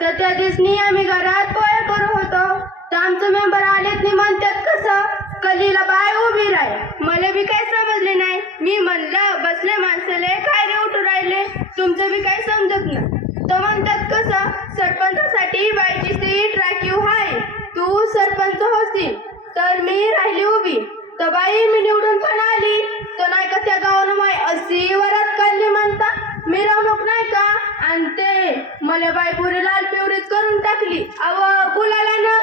तर त्या आम्ही घरात पोहे करू होतो. तर आमचं मेंबर आलेत नाही म्हणतात कसं? कलीला बाय उभी राहील मला बी काही समजले नाही. मी म्हणलं बसले माणसाले काय रे उठू राहिले. तुमचं बी काही समजत नाही. तर म्हणतात कसं? सरपंचासाठी बाईची सीट राखीव आहे तू सरपंच होती तर मी राहिली उभी. तर बाई मी निवडून पण आली. मला बाई पुरी लाल पिवरीच करून टाकली. अव बोलायला ना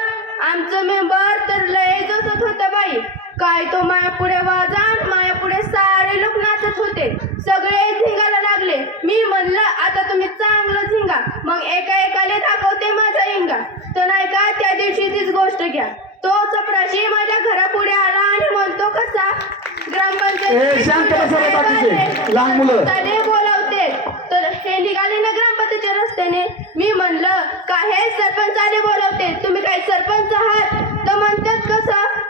आमचं मेंबर तर लय जसत होतं बाई. काय तो माया पुढे वाजान माया पुढे सारे लोक नाचत होते. सगळे झिंगायला लागले. मी म्हणलं आता तुम्ही चांगलं झिंगा. मग एका एकाले दाखवते माझा इंगा. तर नाही का त्या दिवशी तीच गोष्ट घ्या. तो चपराशी माझ्या घरापुढे आला आणि म्हणतो कसा? बाकीचे. लहान मुलं. त्याने बोलावते तर हे निघाले ना त्याने मी म्हणलं का हे सरपंचाने बोलवते? तुम्ही काय सरपंच आहात? तर म्हणतात कसं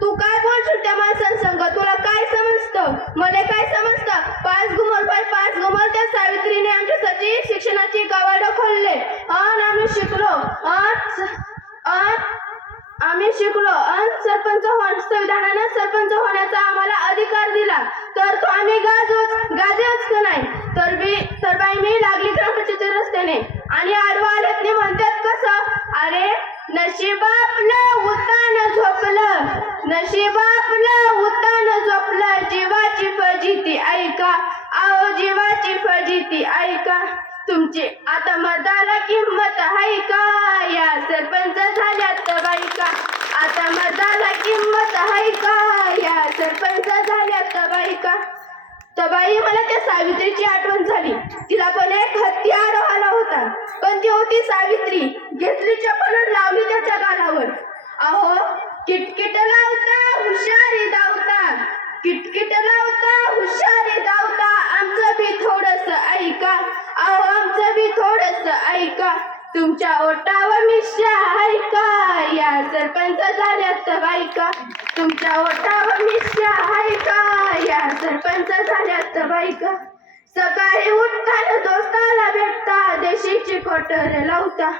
तू काय बोलशील त्या माणसांसंग? तुला काय समजतं? मला काय समजतं? पाच घुमर पाय पाच घुमर त्या सावित्रीने आमच्यासाठी शिक्षणाची कवाडं खोलले. अन आम्ही शिकलो. अन आम्ही शिकलो. अन सरपंच होण संविधानानं सरपंच होण्याचा आम्हाला अधिकार दिला. तर तो आम्ही गाजोच गाजेच का नाही? तर मी तर बाई मी लागली ग्रामपंचायतीच्या रस्त्याने. आणि आडवा आलेत म्हणतात कसं? अरे नशीब आपलं उतान झोपलं. नशीब आपलं उतान झोपलं. जीवाची फजिती ऐका. आओ जीवाची फजिती ऐका. तुमची आता मताला किंमत आहे का? या सरपंच झाल्यात बायका आता मताला किंमत आहे का? या सरपंच बाई मला त्या सावित्रीची आठवण झाली. तिला पण एक हत्यार आला होता. पण ती होती सावित्री. घेतली चपल लावली त्याच्या गालावर. अहो किटकिट लावता हुशारी धावता. किटकिट लावता हुशारी धावता. आमचं बी थोडस ऐका. अहो आमचं बी थोडस ऐका. तुमच्या ओटावर मिश्या ऐका या सरपंच झाल्यात बायका. तुमच्या ओटावर मिश्या ऐका या सरपंच झाल्यात बायका. सकाळी उठताना दोस्ताला भेटता देशीची कोटर लावता.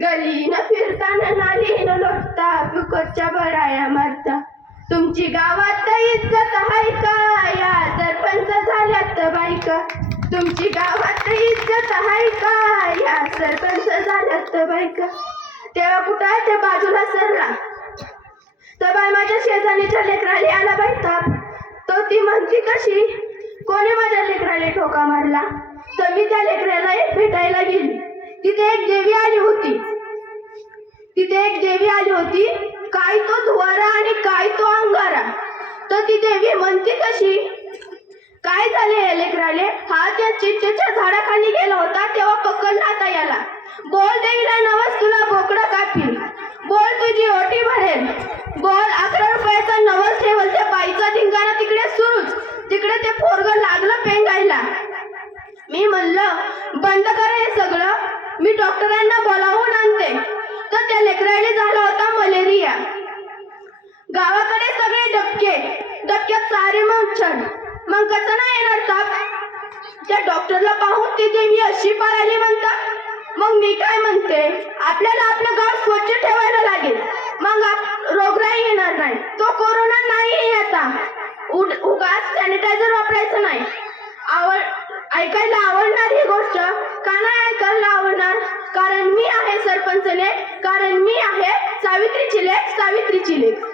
गलीनं फिरताना नालीनं लोटता फुकटच्या बडाया मारता. तुमची गावात इज्जत आहे का? या सरपंच झाल्यात बायका. तुमची गावात इज्जत आहे का? या सरपंच झाल्यात बायका तेव्हा कुठं आहे त्या बाजूला सरला? तर बाय माझ्या शेजारीच्या लेकराली आला बाई ताप तो ती म्हणती कशी? कोणी माझ्या लेकराला ठोका मारला? तर मी त्या लेकराला एक भेटायला गेली. तिथे एक देवी आली होती. तिथे एक देवी आली होती. काय तो धुवारा आणि काय तो अंगारा? तर ती देवी म्हणते कशी? काय झाले या लेकराले? हा त्या चिंचेच्या झाडाखाली गेला होता तेव्हा पकडला आता याला. बोल देवीला नवस तुला बोकडं कापील बोल तुझी ओटी भरेल. बोल अकरा रुपयाचा नवस ठेवल त्या बाईचा धिंगाणा तिकडे सुरूच. तिकडे ते पोरग लागलं पेंगायला. मी म्हणलं बंद करा हे सगळं. मी डॉक्टरांना बोलावून आणते. तर त्या लेकराला झाला होता मलेरिया. गावाकडे सगळे डबके. डबक्यात सारे छान मग कसं नाही येणार ताप त्या डॉक्टरला पाहून ती देवी अशी पळाली म्हणता मग मी काय म्हणते? आपल्याला आपलं गाव स्वच्छ ठेवायला लागेल. मग आप- रोगराई येणार नाही. तो कोरोना नाही आता. उड उगाच सॅनिटायझर वापरायचं नाही. आवड ऐकायला आवडणार ही गोष्ट का नाही ऐकायला आवडणार? कारण मी आहे सरपंचने. कारण मी आहे सावित्रीची लेख सावित्रीची लेख.